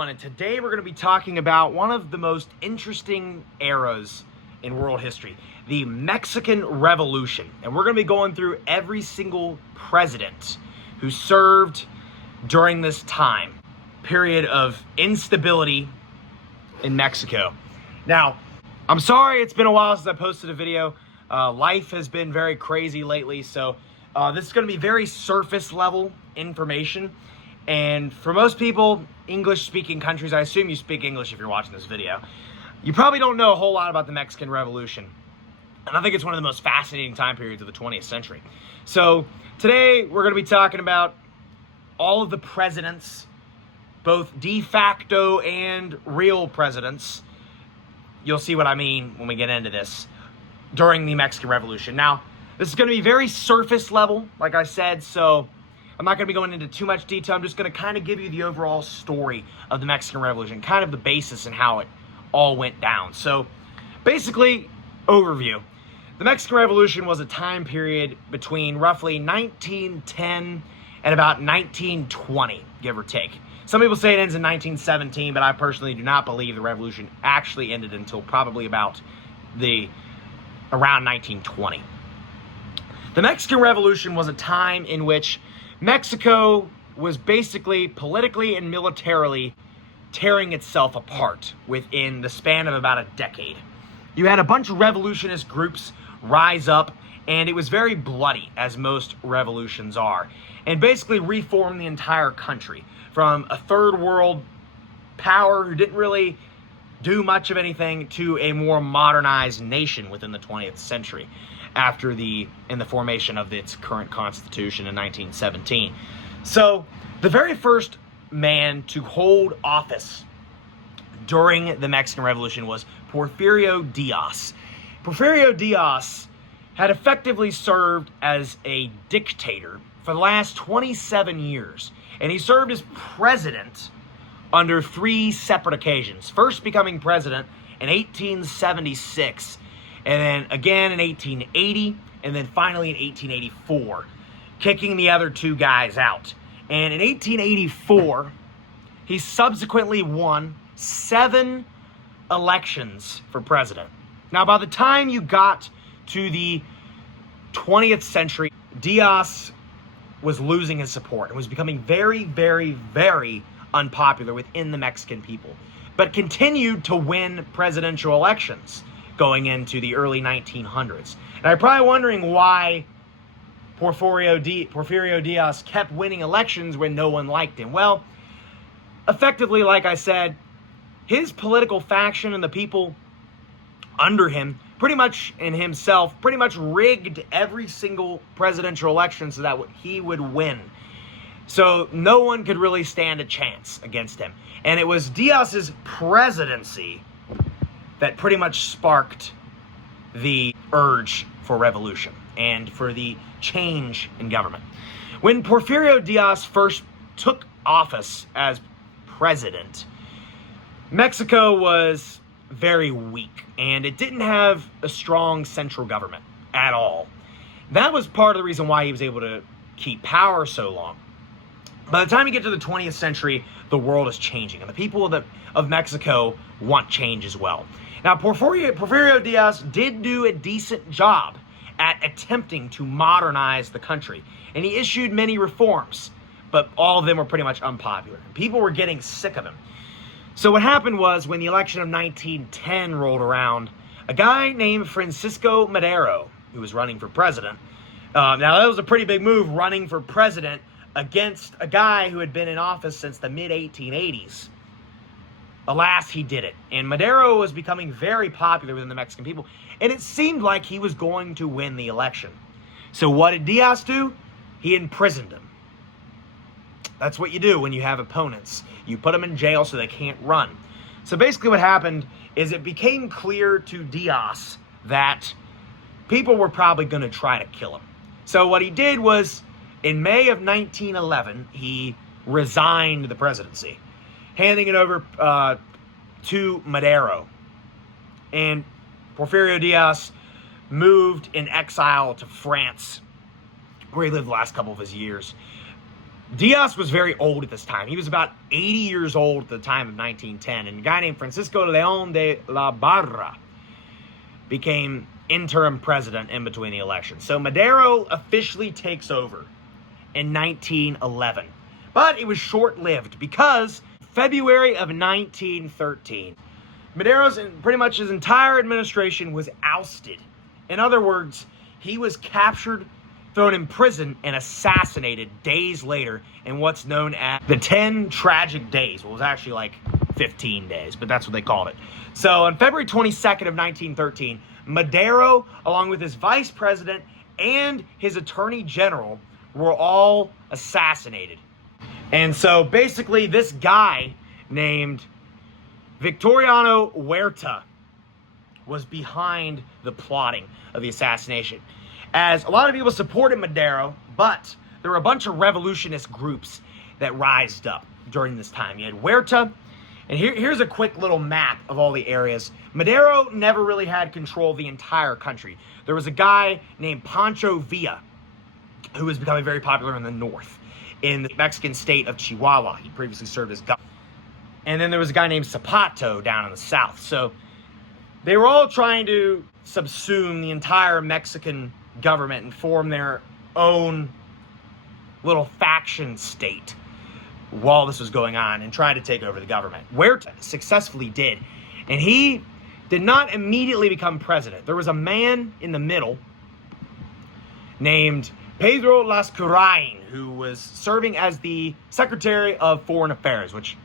everyone, and today we're going to be talking about one of the most interesting eras in world history, the Mexican Revolution. And we're going to be going through every single president who served during this time period of instability in Mexico. Now, I'm sorry it's been a while since I posted a video. Life has been very crazy lately, so this is going to be very surface level information. And for most people, English-speaking countries, I assume you speak English if you're watching this video, you probably don't know a whole lot about the Mexican Revolution. And I think it's one of the most fascinating time periods of the 20th century. So today, we're going to be talking about all of the presidents, both de facto and real presidents. You'll see what I mean when we get into this, during the Mexican Revolution. Now, this is going to be very surface level, like I said, so I'm not going to be going into too much detail. I'm just going to kind of give you the overall story of the Mexican Revolution, kind of the basis and how it all went down. So, basically, overview. The Mexican Revolution was a time period between roughly 1910 and about 1920, give or take. Some people say it ends in 1917, but I personally do not believe the revolution actually ended until probably about around 1920. The Mexican Revolution was a time in which Mexico was basically politically and militarily tearing itself apart within the span of about a decade. You had a bunch of revolutionist groups rise up, and it was very bloody, as most revolutions are, and basically reform the entire country from a third world power who didn't really do much of anything to a more modernized nation within the 20th century in the formation of its current constitution in 1917. So the very first man to hold office during the Mexican Revolution was Porfirio Diaz. Porfirio Diaz had effectively served as a dictator for the last 27 years, and he served as president under 3 separate occasions. First becoming president in 1876, and then again in 1880, and then finally in 1884, kicking the other 2 guys out. And in 1884, he subsequently won 7 elections for president. Now, by the time you got to the 20th century, Diaz was losing his support and was becoming very, very, very unpopular within the Mexican people, but continued to win presidential elections going into the early 1900s. And you're probably wondering why Porfirio Diaz kept winning elections when no one liked him. Well, effectively, like I said, his political faction and the people under him pretty much rigged every single presidential election so that he would win. So no one could really stand a chance against him. And it was Diaz's presidency that pretty much sparked the urge for revolution and for the change in government. When Porfirio Diaz first took office as president, Mexico was very weak, and it didn't have a strong central government at all. That was part of the reason why he was able to keep power so long. By the time you get to the 20th century, the world is changing, and the people of Mexico want change as well. Now, Porfirio Diaz did do a decent job at attempting to modernize the country, and he issued many reforms, but all of them were pretty much unpopular. People were getting sick of him. So what happened was, when the election of 1910 rolled around, a guy named Francisco Madero, who was running for president, now that was a pretty big move, running for president against a guy who had been in office since the mid-1880s. Alas, he did it. And Madero was becoming very popular within the Mexican people, and it seemed like he was going to win the election. So what did Diaz do? He imprisoned him. That's what you do when you have opponents. You put them in jail so they can't run. So basically what happened is it became clear to Diaz that people were probably going to try to kill him. So what he did was, in May of 1911, he resigned the presidency, handing it over to Madero. And Porfirio Diaz moved in exile to France, where he lived the last couple of his years. Diaz was very old at this time. He was about 80 years old at the time of 1910. And a guy named Francisco León de la Barra became interim president in between the elections. So Madero officially takes over in 1911. But it was short-lived because February of 1913, Madero's pretty much his entire administration was ousted. In other words, he was captured, thrown in prison, and assassinated days later in what's known as the 10 Tragic Days. Well, it was actually like 15 days, but that's what they called it. So on February 22nd of 1913, Madero, along with his vice president and his attorney general, were all assassinated. And so basically this guy named Victoriano Huerta was behind the plotting of the assassination. As a lot of people supported Madero, but there were a bunch of revolutionist groups that rised up during this time. You had Huerta, and here's a quick little map of all the areas. Madero never really had control of the entire country. There was a guy named Pancho Villa, who was becoming very popular in the north, in the Mexican state of Chihuahua. He previously served as governor. And then there was a guy named Zapato down in the south. So they were all trying to subsume the entire Mexican government and form their own little faction state while this was going on and try to take over the government. Huerta successfully did. And he did not immediately become president. There was a man in the middle named Pedro Lascurain, who was serving as the Secretary of Foreign Affairs, which,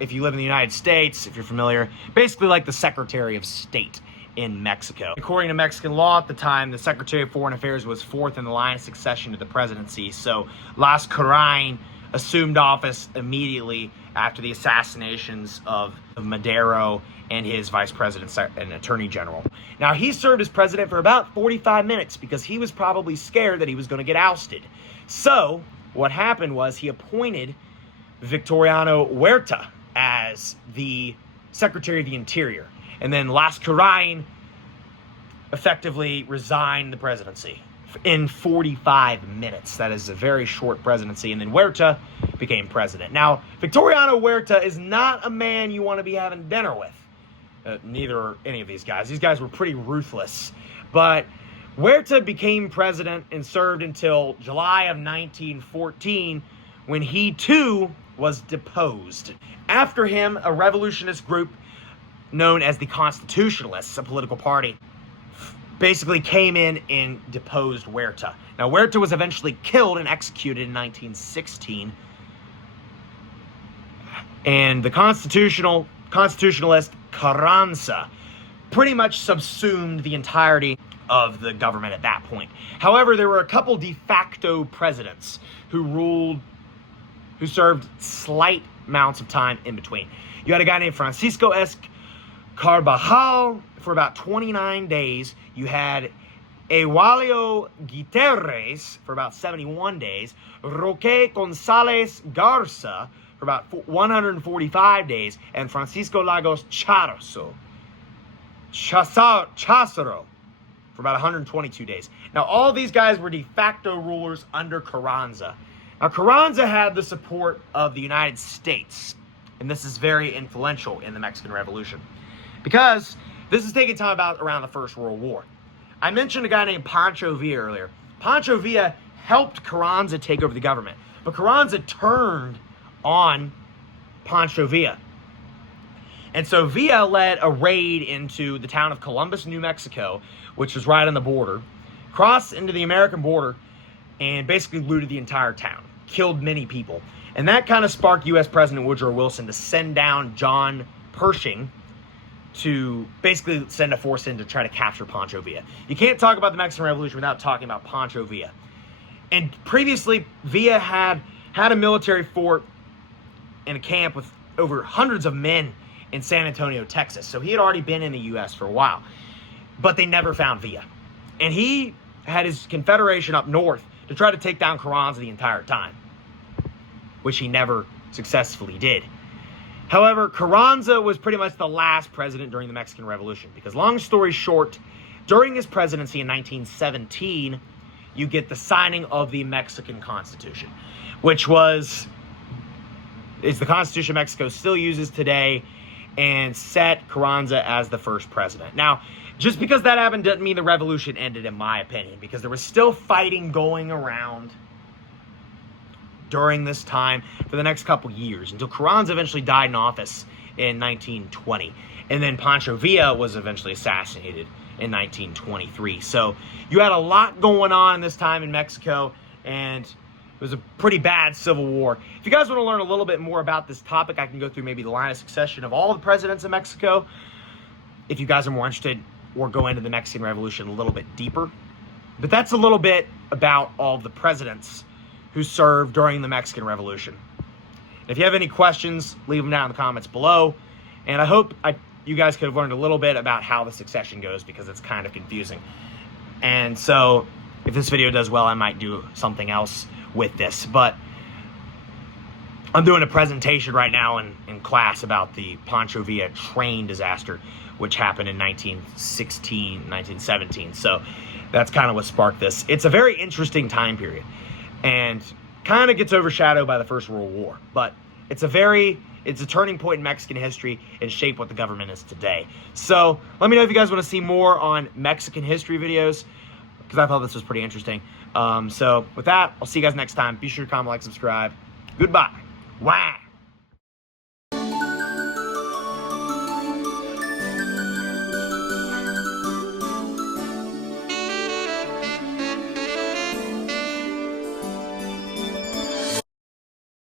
if you live in the United States, if you're familiar, basically like the Secretary of State in Mexico. According to Mexican law at the time, the Secretary of Foreign Affairs was fourth in the line of succession to the presidency. So Lascurain assumed office immediately after the assassinations of Madero and his vice president and attorney general. Now, he served as president for about 45 minutes because he was probably scared that he was going to get ousted. So what happened was he appointed Victoriano Huerta as the Secretary of the Interior. And then Lascurain effectively resigned the presidency in 45 minutes. That is a very short presidency. And then Huerta became president. Now, Victoriano Huerta is not a man you want to be having dinner with. Neither are any of these guys. These guys were pretty ruthless. But Huerta became president and served until July of 1914, when he too was deposed. After him, a revolutionist group known as the Constitutionalists, a political party, basically came in and deposed Huerta. Now, Huerta was eventually killed and executed in 1916. And the Constitutionalist Carranza pretty much subsumed the entirety of the government at that point. However, there were a couple de facto presidents who served slight amounts of time in between. You had a guy named Francisco S. Carbajal for about 29 days. You had Eulálio Guterres for about 71 days. Roque González Garza for about 145 days. And Francisco Lagos Cházaro for about 122 days. Now, all these guys were de facto rulers under Carranza. Now, Carranza had the support of the United States, and this is very influential in the Mexican Revolution, because this is taking time about around the First World War. I mentioned a guy named Pancho Villa earlier. Pancho Villa helped Carranza take over the government, but Carranza turned on Pancho Villa. And so Villa led a raid into the town of Columbus, New Mexico, which was right on the border, crossed into the American border, and basically looted the entire town, killed many people. And that kind of sparked U.S. President Woodrow Wilson to send down John Pershing to basically send a force in to try to capture Pancho Villa. You can't talk about the Mexican Revolution without talking about Pancho Villa. And previously, Villa had a military fort in a camp with over hundreds of men in San Antonio, Texas. So he had already been in the U.S. for a while. But they never found Villa. And he had his confederation up north to try to take down Carranza the entire time, which he never successfully did. However, Carranza was pretty much the last president during the Mexican Revolution, because long story short, during his presidency in 1917, you get the signing of the Mexican Constitution, which is the Constitution Mexico still uses today, and set Carranza as the first president. Now, just because that happened doesn't mean the revolution ended, in my opinion, because there was still fighting going around during this time for the next couple years until Carranza eventually died in office in 1920. And then Pancho Villa was eventually assassinated in 1923. So you had a lot going on this time in Mexico, and it was a pretty bad civil war. If you guys want to learn a little bit more about this topic, I can go through maybe the line of succession of all the presidents of Mexico, if you guys are more interested, or go into the Mexican Revolution a little bit deeper. But that's a little bit about all the presidents who served during the Mexican Revolution. If you have any questions, leave them down in the comments below. And I hope you guys could have learned a little bit about how the succession goes, because it's kind of confusing. And so if this video does well, I might do something else with this. But I'm doing a presentation right now in class about the Pancho Villa train disaster, which happened in 1916, 1917. So that's kind of what sparked this. It's a very interesting time period, and kind of gets overshadowed by the First World War. But it's a turning point in Mexican history and shaped what the government is today. So let me know if you guys want to see more on Mexican history videos, because I thought this was pretty interesting. So with that, I'll see you guys next time. Be sure to comment, like, subscribe. Goodbye. Wow.